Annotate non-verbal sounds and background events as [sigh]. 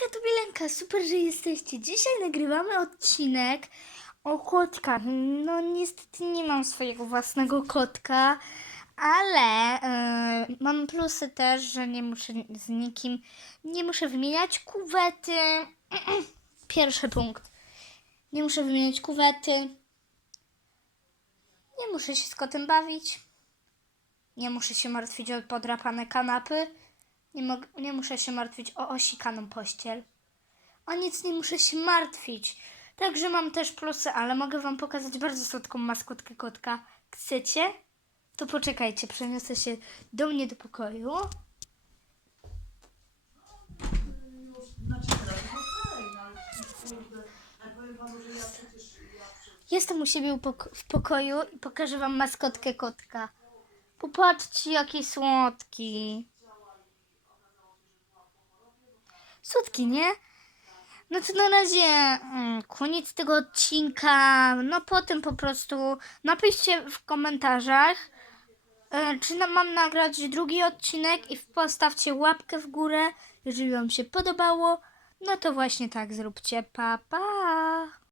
Hejka, to Bielenka, super, że jesteście. Dzisiaj nagrywamy odcinek o kotkach. No niestety nie mam swojego własnego kotka, ale yy, mam plusy też, że nie muszę z nikim, nie muszę wymieniać kuwety. [clears throat] Pierwszy punkt. Nie muszę wymieniać kuwety. Nie muszę się z kotem bawić. Nie muszę się martwić o podrapane kanapy. Nie, nie muszę się martwić o osikaną pościel. O nic nie muszę się martwić. Także mam też plusy, ale mogę Wam pokazać bardzo słodką maskotkę kotka. Chcecie? To poczekajcie, przeniosę się do mnie do pokoju. Jestem u siebie w pokoju i pokażę Wam maskotkę kotka. Popatrzcie, jaki słodki. Słodki, nie? No to na razie mm, koniec tego odcinka. No potem po prostu napiszcie w komentarzach, e, czy mam nagrać drugi odcinek i postawcie łapkę w górę, jeżeli Wam się podobało. No to właśnie tak zróbcie. Pa, pa!